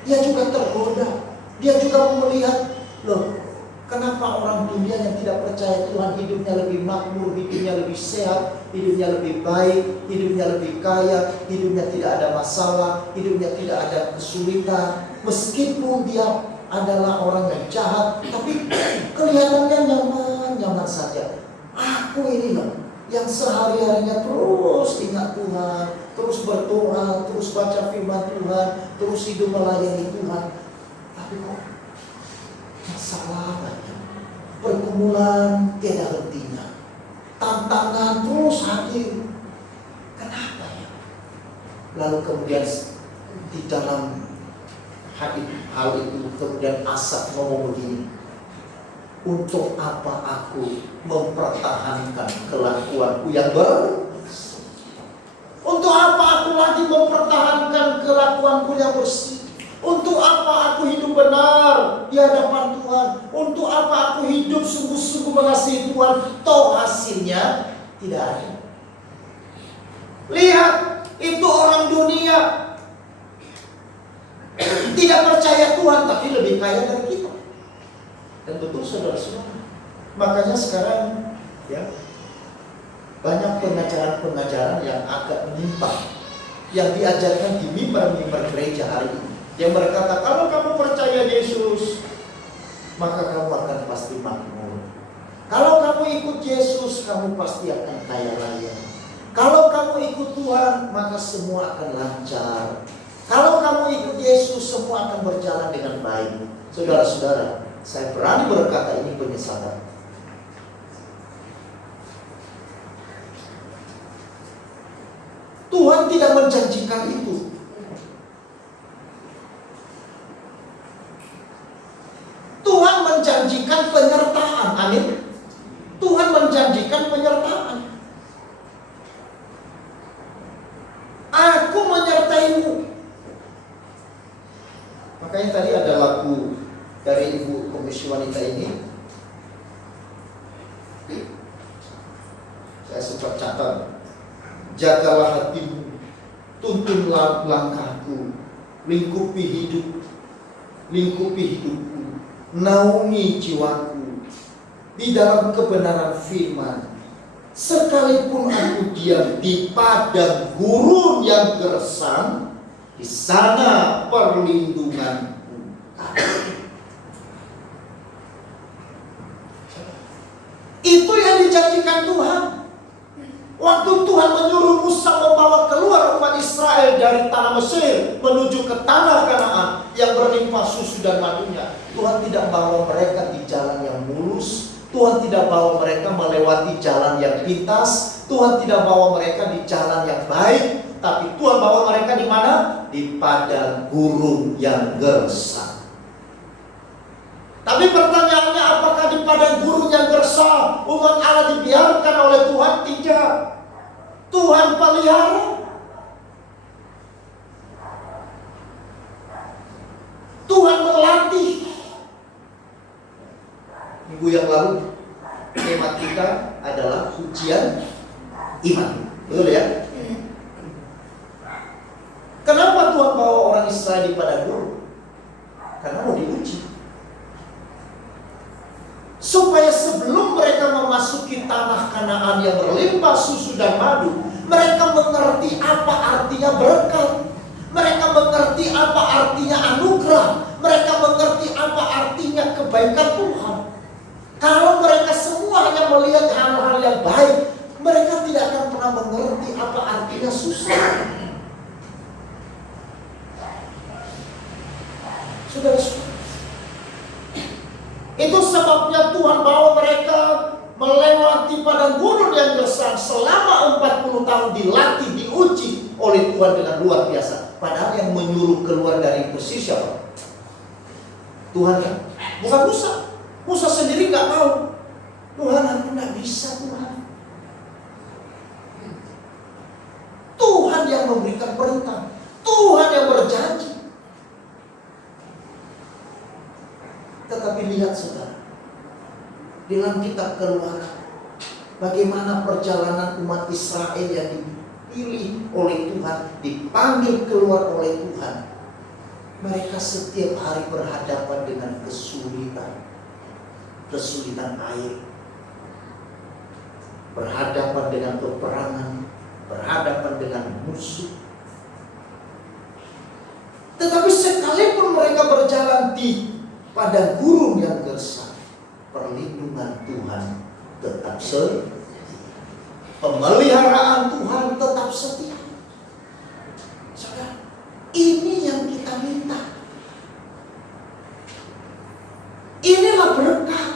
Dia juga tergoda. Dia juga melihat, loh, kenapa orang dunia yang tidak percaya Tuhan hidupnya lebih makmur, hidupnya lebih sehat, hidupnya lebih baik, hidupnya lebih kaya, hidupnya tidak ada masalah, hidupnya tidak ada kesulitan. Meskipun dia adalah orang yang jahat, tapi kelihatannya nyaman saja. Aku ini loh, yang sehari-harinya terus ingat Tuhan, terus berdoa, terus baca firman Tuhan, terus hidup melayani Tuhan. Tapi kok masalah banyak, pergumulan tiada hentinya, tantangan terus hadir. Kenapa ya? Lalu kemudian di dalam hal itu kemudian Asaf ngomong begini, untuk apa aku mempertahankan kelakuanku yang bersih? Untuk apa aku lagi mempertahankan kelakuanku yang bersih? Untuk apa aku hidup benar di hadapan Tuhan? Untuk apa aku hidup sungguh-sungguh mengasihi Tuhan? Toh hasilnya tidak ada. Lihat, itu orang dunia tidak percaya Tuhan, tapi lebih kaya dari kita. Dan betul saudara-saudara, makanya sekarang ya banyak pengajaran-pengajaran yang agak menyimpang yang diajarkan di mimbar-mimbar gereja hari ini, yang berkata kalau kamu percaya Yesus maka kamu akan pasti makmur. Kalau kamu ikut Yesus kamu pasti akan kaya raya. Kalau kamu ikut Tuhan maka semua akan lancar. Kalau kamu ikut Yesus semua akan berjalan dengan baik. Saudara-saudara, saya berani berkata ini penyesalan. Tuhan tidak menjanjikan itu. Tuhan menjanjikan penyertaan. Amin. Tuhan menjanjikan penyertaan. Aku menyertaimu. Makanya tadi ada lagu dari Ibu Komisi Wanita ini, saya sempat catat, jagalah hatimu, tuntunlah langkahku, lingkupi hidup, lingkupi hidupku, naungi jiwaku di dalam kebenaran firman. Sekalipun aku diam di padang gurun yang gersang, di sana perlindunganku ada. Itu yang dijanjikan Tuhan. Waktu Tuhan menyuruh Musa membawa keluar umat Israel dari tanah Mesir menuju ke tanah Kanaan yang berlimpah susu dan madunya, Tuhan tidak bawa mereka di jalan yang mulus. Tuhan tidak bawa mereka melewati jalan yang pintas. Tuhan tidak bawa mereka di jalan yang baik. Tapi Tuhan bawa mereka di mana? Di padang gurun yang gersang. Tapi pertanyaannya, apakah di padang gurun yang gersang umat Allah dibiarkan oleh Tuhan? Tidak. Tuhan pelihara. Tuhan melatih. Minggu yang lalu tema kita adalah ujian iman. Betul ya? Kenapa Tuhan bawa orang Israel di padang gurun? Karena mau diuji. Supaya sebelum mereka memasuki tanah Kanaan yang berlimpah susu dan madu, mereka mengerti apa artinya berkat. Mereka mengerti apa artinya anugerah. Mereka mengerti apa artinya kebaikan Tuhan. Kalau mereka semua hanya melihat hal-hal yang baik, mereka tidak akan pernah mengerti apa artinya susah. Saudara-saudara, itu sebabnya Tuhan bawa mereka melewati padang gurun yang gersang selama 40 tahun, dilatih, diuji oleh Tuhan dengan luar biasa. Padahal yang menyuruh keluar dari Mesir siapa? Tuhan kan? Bukan Musa. Musa sendiri nggak tahu. Tuhan, aku nggak bisa, Tuhan. Tuhan yang memberikan perintah. Tuhan yang berjanji. Tetapi lihat saudara, dalam kitab Keluaran, bagaimana perjalanan umat Israel yang dipilih oleh Tuhan, dipanggil keluar oleh Tuhan. Mereka setiap hari berhadapan dengan kesulitan air, berhadapan dengan peperangan, berhadapan dengan musuh. Tetapi sekalipun mereka berjalan di padang gurun yang gersang, perlindungan Tuhan tetap setia. Pemeliharaan Tuhan tetap setia. Saudara, ini yang kita minta. Inilah berkat.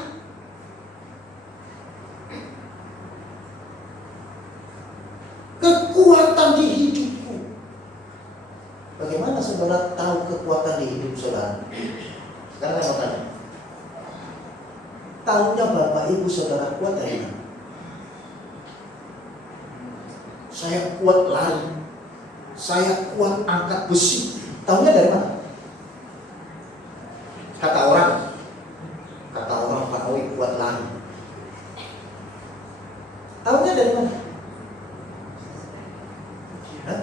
Kekuatan di hidupku. Bagaimana saudara tahu kekuatan di hidup saudara? Sekarang saya mau tanya, tahunya Bapak Ibu Saudara kuat dari mana? Saya kuat lari, saya kuat angkat besi. Tahunya dari mana? Kata orang Pak Owi kuat lari. Tahunya dari mana? Hah?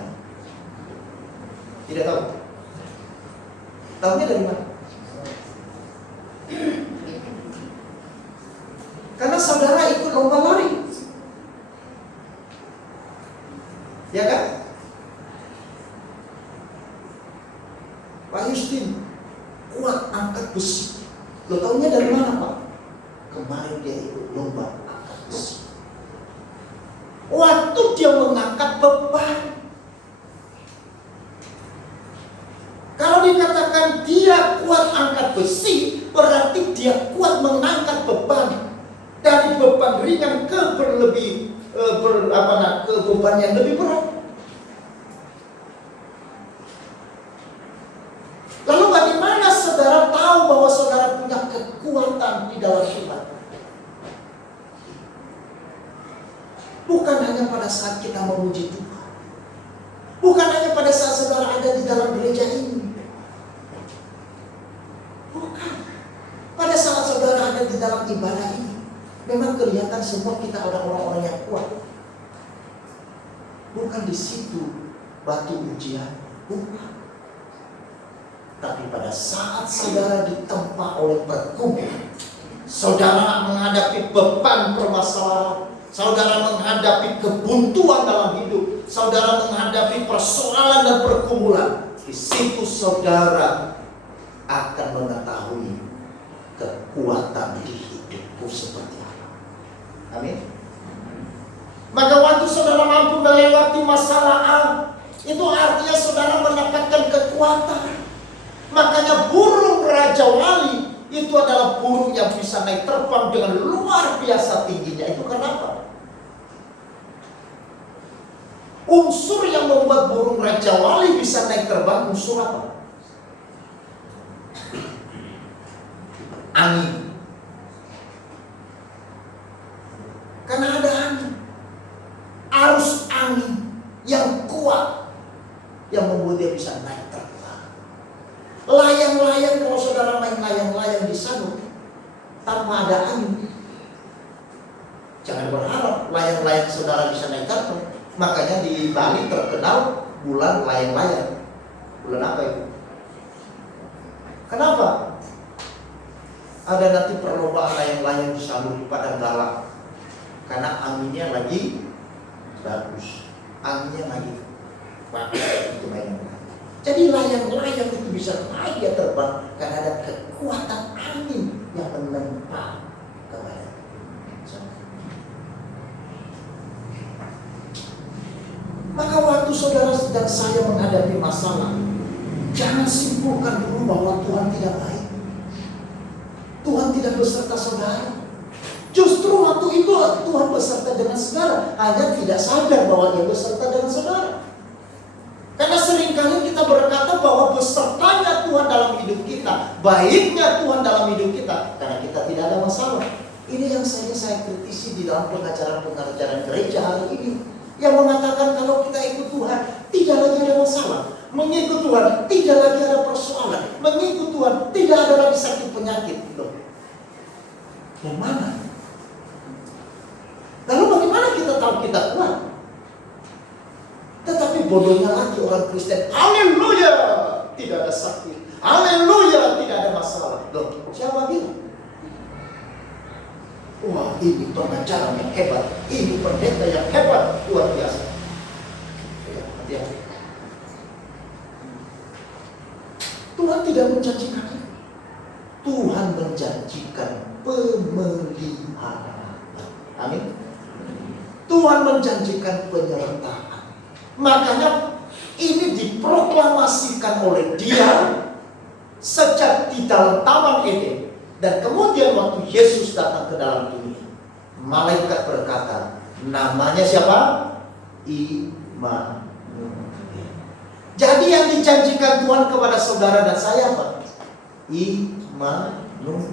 Tidak tahu. Tahunya dari mana? Karena saudara ikut lomba lari, ya kan? Pak Yustin kuat angkat besi. Lo taunya dari mana Pak? Kemarin dia ikut lomba angkat besi. Waktu dia mengangkat beban, kalau dikatakan dia kuat angkat besi, berarti dia kuat mengangkat beban. Dari beban ringan ke beban yang lebih berat. Lalu bagaimana saudara tahu bahwa saudara punya kekuatan di dalam Tuhan? Bukan hanya pada saat kita memuji Tuhan. Bukan hanya pada saat saudara ada di dalam gereja ini. Bukan. Pada saat saudara ada di dalam ibadah ini, memang kelihatan semua kita ada orang-orang yang kuat. Bukan di situ batu ujian. Bukan. Tapi pada saat saudara ditempa oleh pergumulan, saudara menghadapi beban permasalahan, saudara menghadapi kebuntuan dalam hidup, saudara menghadapi persoalan dan pergumulan, di situ saudara akan mengetahui kekuatan di hidupku seperti apa. Amin. Maka waktu saudara mampu melewati masalah itu artinya saudara mendapatkan kekuatan. Makanya burung Raja Wali itu adalah burung yang bisa naik terbang dengan luar biasa tingginya. Itu kenapa? Unsur yang membuat burung Raja Wali bisa naik terbang, unsur apa? Angin. Karena ada angin. Arus angin yang kuat yang membuat dia bisa naik terbang. Layang-layang, kalau saudara main layang-layang di sana tanpa ada angin, jangan berharap layang-layang saudara bisa naik terbang. Makanya di Bali terkenal bulan layang-layang. Bulan apa itu? Kenapa? Ada nanti perlombaan layang-layang di sana di Padang Galak. Karena anginnya lagi bagus, anginnya lagi bagus, itu layang-layang. Jadi layang-layang itu bisa naik dia terbang karena ada kekuatan angin yang menempa kepada. Maka waktu saudara dan saya menghadapi masalah, jangan simpulkan dulu bahwa Tuhan tidak baik. Tuhan tidak beserta saudara. Justru waktu itu Tuhan beserta dengan saudara, hanya tidak sadar bahwa Dia beserta dengan saudara. Karena seringkali kita berkata bahwa besertanya Tuhan dalam hidup kita, baiknya Tuhan dalam hidup kita, karena kita tidak ada masalah. Ini yang saya kritisi di dalam pengajaran gereja hari ini, yang mengatakan kalau kita ikut Tuhan tidak lagi ada masalah, mengikut Tuhan tidak lagi ada persoalan, mengikut Tuhan tidak ada lagi sakit penyakit. Loh, yang mana? Lalu bagaimana kita tahu kita kuat? Tetapi bodohnya lagi orang Kristen, haleluya, tidak ada sakit, haleluya, tidak ada masalah. Loh, siapa bilang? Wah, ini pengacara yang hebat, ini pendeta yang hebat, luar biasa. Ya, hati-hati. Tuhan tidak menjanjikan itu. Tuhan menjanjikan pemeliharaan. Amin. Tuhan menjanjikan penyertaan. Makanya ini diproklamasikan oleh Dia sejak di dalam Taman Eden. Dan kemudian waktu Yesus datang ke dalam dunia, malaikat berkata, namanya siapa? Immanuel. Jadi yang dijanjikan Tuhan kepada saudara dan saya apa? Immanuel.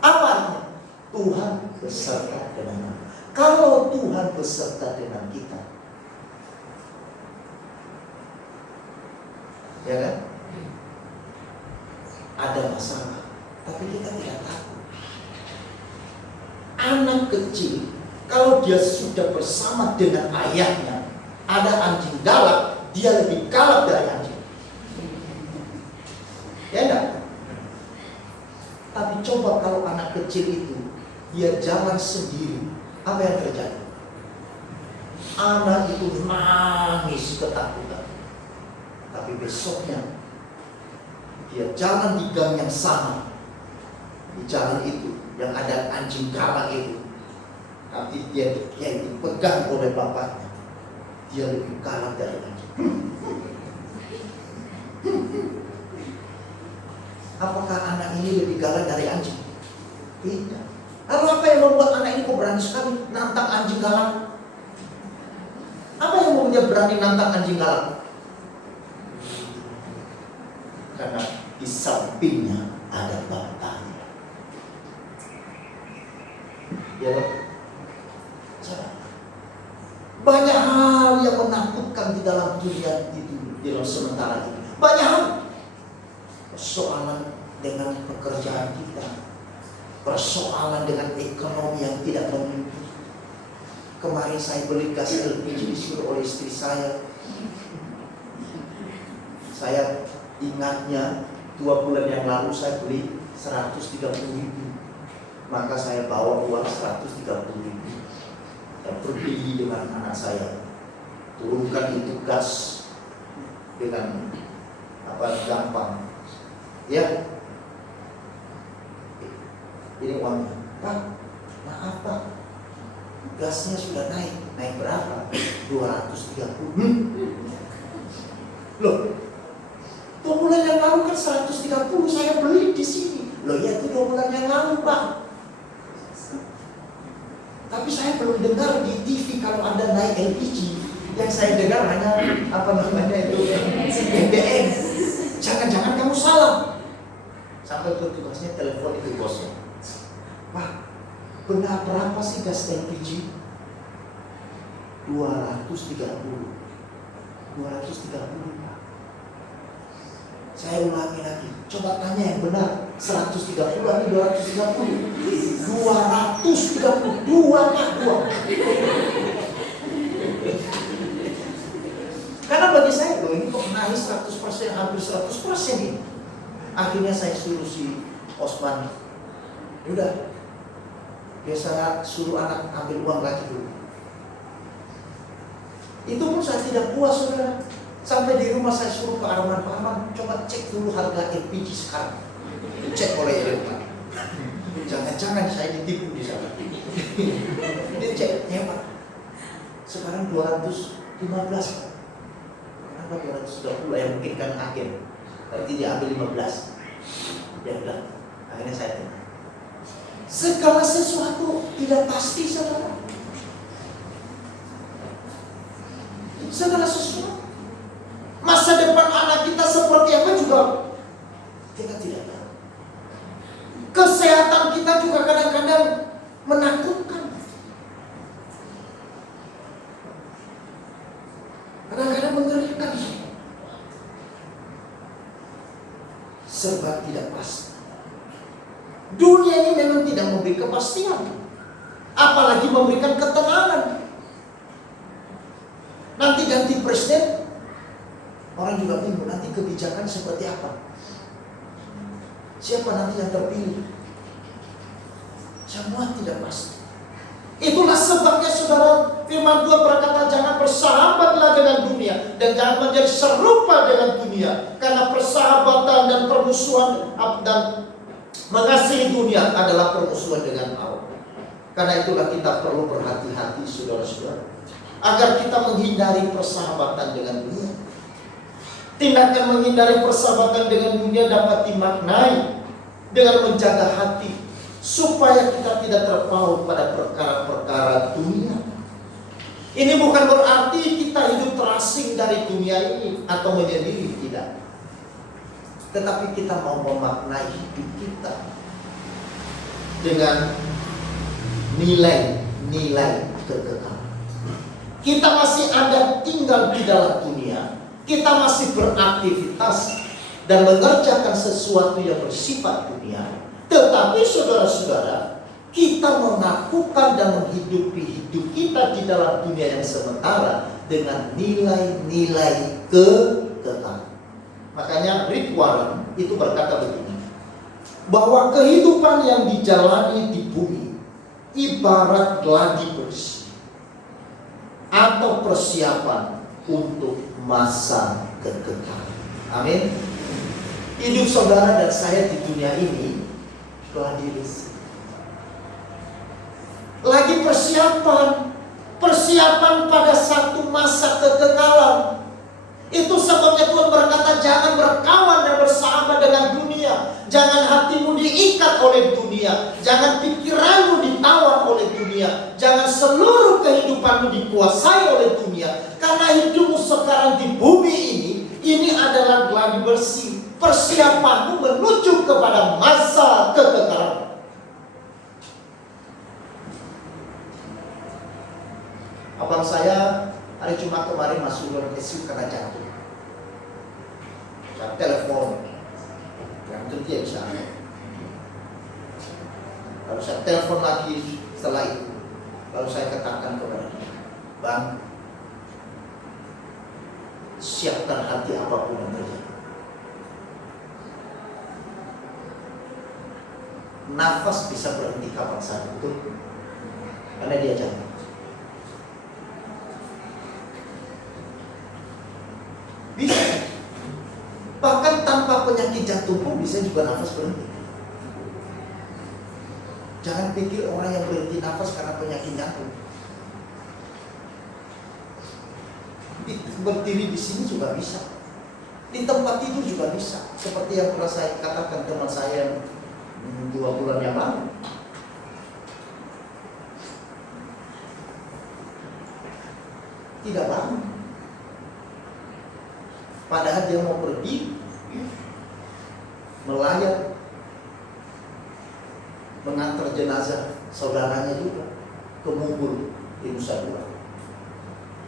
Apa? Tuhan beserta dengan kita. Kalau Tuhan beserta dengan kita, ya kan? Ada masalah, tapi kita tidak tahu. Anak kecil, kalau dia sudah bersama dengan ayahnya, ada anjing galak, dia lebih galak dari anjing. Ya enggak? Tapi coba kalau anak kecil itu dia jalan sendiri, apa yang terjadi? Anak itu nangis ketakutan. Tapi besoknya dia jalan di gang yang sama, di jalan itu yang ada anjing galak itu, tapi dia dipegang oleh bapaknya, dia lebih galak dari anjing. Apakah anak ini lebih galak dari anjing? Tidak. Lalu apa yang membuat anak ini kok berani sekali nantang anjing galak? Apa yang membuat dia berani nantang anjing galak? Karena di sampingnya ada bapaknya. Ya, banyak hal yang menakutkan di dalam dunia di dalam sementara ini. Banyak hal. Persoalan dengan pekerjaan kita, persoalan dengan ekonomi yang tidak menentu. Kemarin saya beli gas LPG disuruh oleh istri saya. Saya Ingatnya 2 bulan yang lalu saya beli 130.000, maka saya bawa uang 130.000 dan pergi dengan anak saya. Turunkan itu gas dengan gampang. Ya, ini uangnya. Pak, maaf Pak, gasnya sudah naik berapa? 230. Loh, 2 bulan yang lalu kan 130 saya beli di sini. Loh ya, itu 2 bulan yang lalu Pak. Tapi saya belum dengar di TV kalau ada naik LPG. Yang saya dengar hanya BBM. Jangan-jangan kamu salah. Sampai petugasnya telepon itu bosnya. Pak, benar berapa sih gas LPG? 230 Pak. Saya ulangi lagi, coba tanya yang benar, 130 atau 230? 230, 2 Pak, 2. Karena bagi saya, loh ini kok naik 100%, hampir 100% ini. Akhirnya saya suruh si Osman, udah, biasa suruh anak ambil uang lagi dulu. Itu pun saya tidak puas, saudara. Sampai di rumah saya suruh Pak Arman, coba cek dulu harga LPG sekarang. Cek oleh Elena. Jangan-jangan saya ditipu di sana. Dia cek, ya Pak. Sekarang 215 Pak. Kenapa 230? Yang mungkin kan agen. Berarti dia ambil 15. Dia bilang, akhirnya saya tanya. Segala sesuatu tidak pasti, saudara. Segala sesuatu. Masa depan anak kita seperti apa juga kita tidak tahu. Kesehatan kita juga kadang-kadang menakutkan. Kadang-kadang mengerikan. Serba tidak pasti. Dunia ini memang tidak memberi kepastian, apalagi memberikan ketenangan. Nanti ganti presiden, orang juga bingung nanti kebijakan seperti apa. Siapa nanti yang terpilih? Semua tidak pasti. Itulah sebabnya saudara, firman Tuhan berkata, jangan bersahabatlah dengan dunia dan jangan menjadi serupa dengan dunia, karena persahabatan dan permusuhan dan mengasihi dunia adalah permusuhan dengan Allah. Karena itulah kita perlu berhati-hati saudara-saudara, agar kita menghindari persahabatan dengan dunia. Tindakan menghindari persahabatan dengan dunia dapat dimaknai dengan menjaga hati, supaya kita tidak terpaut pada perkara-perkara dunia. Ini bukan berarti kita hidup terasing dari dunia ini atau menyendiri, tidak. Tetapi kita mau memaknai hidup kita dengan nilai-nilai kekekalan. Kita masih ada tinggal di dalam dunia, kita masih beraktivitas dan mengerjakan sesuatu yang bersifat dunia. Tetapi saudara-saudara, kita melakukan dan menghidupi hidup kita di dalam dunia yang sementara dengan nilai-nilai kekekalan. Makanya Rick Warren itu berkata begini, bahwa kehidupan yang dijalani di bumi ibarat gladi bersih atau persiapan untuk masa kekekalan. Amin. Hidup saudara dan saya di dunia ini gladi bersih. Lagi persiapan pada satu masa kekekalan. Itu sebabnya Tuhan berkata, jangan berkawan dan bersahabat dengan dunia. Jangan hatimu diikat oleh dunia. Jangan pikiranmu ditawan oleh dunia. Jangan seluruh kehidupanmu dikuasai oleh dunia. Karena hidupmu sekarang di bumi ini adalah gladi bersih. Persiapanmu menuju kepada masa kekekalan. Abang saya hari Jumat kemarin masuk rumah ICU karena jantung. Saya telepon, yang dia bisa. Lalu saya telepon lagi setelah itu. Lalu saya katakan kepada dia, Bang, siapkan hati apapun yang terjadi. nafas bisa berhenti kapan saja, betul? Karena dia jantung. Bisa. Bahkan tanpa penyakit jantung pun bisa juga nafas berhenti. Jangan pikir orang yang berhenti nafas karena penyakit jantung. Berdiri di sini juga bisa, di tempat tidur juga bisa. Seperti yang pernah saya katakan teman saya 2 bulan yang lalu. Tidak bangun, padahal dia mau pergi melayat mengantar jenazah saudaranya juga ke Mubur di Nusa Dua.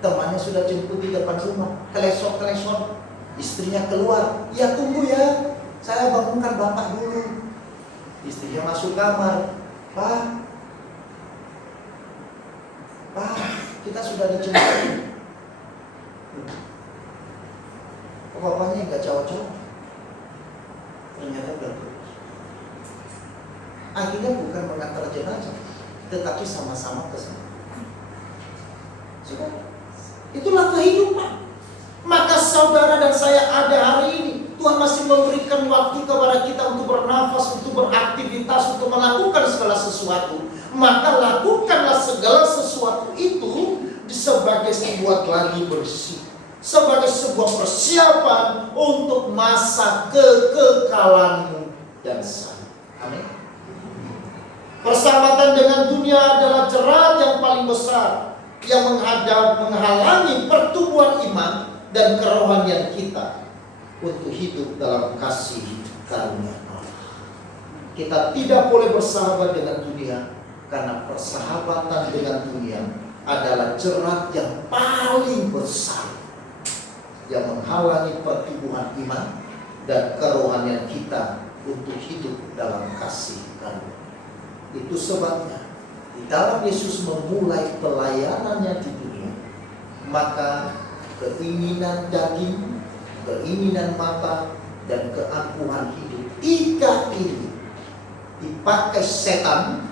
Temannya sudah jemput di depan rumah, kelesok-kelesok, istrinya keluar. Ya tunggu ya, saya bangunkan bapak dulu. Istrinya masuk kamar. Pak, kita sudah dijemput. Kok bapaknya nggak jawab-jawab? Ternyata betul. Akhirnya bukan mengantar jenazah, tetapi sama-sama ke sana. Sudah. Itulah kehidupan. Maka saudara dan saya ada hari ini, Tuhan masih memberikan waktu kepada kita untuk bernafas, untuk beraktivitas, untuk melakukan segala sesuatu. Maka lakukanlah segala sesuatu itu sebagai sebuah gladi bersih, sebagai sebuah persiapan untuk masa kekekalanmu dan saya. Amin. Persahabatan dengan dunia adalah jerat yang paling besar yang menghalangi pertumbuhan iman dan kerohanian kita untuk hidup dalam kasih karunia Allah. Kita tidak boleh bersahabat dengan dunia, karena persahabatan dengan dunia adalah jerat yang paling besar yang menghalangi pertumbuhan iman dan kerohanian kita untuk hidup dalam kasih karunia. Itu sebabnya di dalam Yesus memulai pelayanannya di dunia, maka keinginan daging, keinginan mata, dan keangkuhan hidup, 3 ini dipakai setan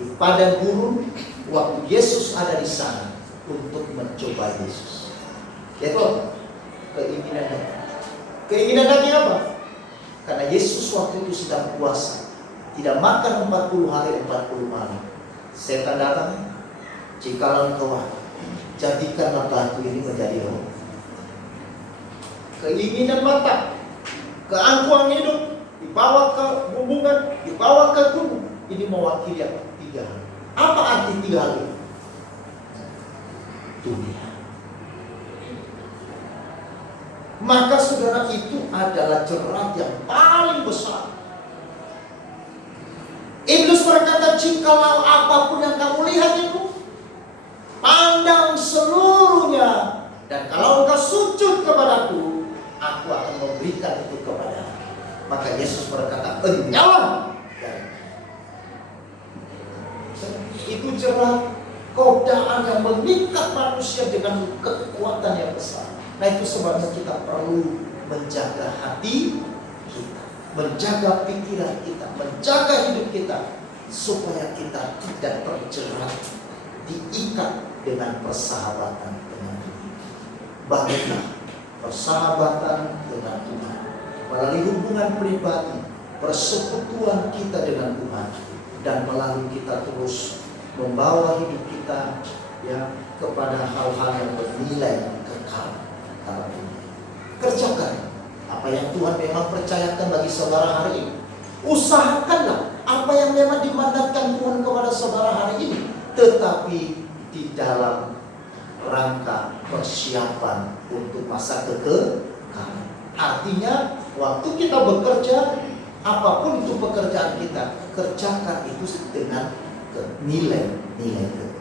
di padang gurun waktu Yesus ada di sana untuk mencoba Yesus. Yaitu keinginan daging. Keinginan daging apa? Karena Yesus waktu itu sedang puasa, tidak makan 40 hari 40 malam. Setan datang, jikalau engkau jadikanlah batu ini menjadi roti. Keinginan mata, keangkuhan hidup, dibawa ke hubungan, dibawa ke gunung. Ini mewakili apa? 3 hal. Apa arti 3 hal ini? Dunia. Maka saudara, itu adalah jerat yang paling besar. Iblis berkata, jikalau apapun yang kamu lihat itu, pandang seluruhnya, dan kalau engkau sujud kepadaku, aku akan memberikan itu kepadamu. Maka Yesus berkata, enyahlah. Itu jerat godaan yang mengikat manusia dengan kekuatan yang besar. Nah, itu sebabnya kita perlu menjaga hati kita, menjaga pikiran kita, menjaga hidup kita, supaya kita tidak terjerat, diikat dengan persahabatan dengan Tuhan. Bangunlah persahabatan dengan Tuhan melalui hubungan pribadi, persekutuan kita dengan Tuhan, dan melalui kita terus membawa hidup kita kepada hal-hal yang bernilai kekal. Kerjakan apa yang Tuhan memang percayakan bagi saudara hari ini. Usahakanlah apa yang memang dimandatkan Tuhan kepada saudara hari ini, tetapi di dalam rangka persiapan untuk masa kekekalan. Artinya, waktu kita bekerja, apapun itu pekerjaan kita, kerjakan itu dengan nilai-nilai kekekalan.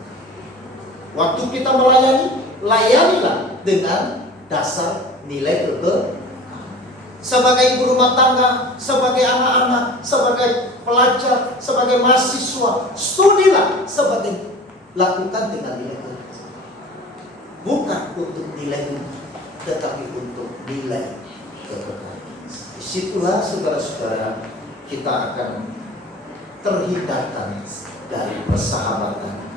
Waktu kita melayani, layanilah dengan dasar nilai kekekalan. Sebagai ibu rumah tangga, sebagai anak-anak, sebagai pelajar, sebagai mahasiswa, studilah sebagai lakukan dengan nilai kekekalan. Bukan untuk nilai dunia, tetapi untuk nilai kekekalan. Disitulah saudara-saudara kita akan terhindarkan dari persahabatan.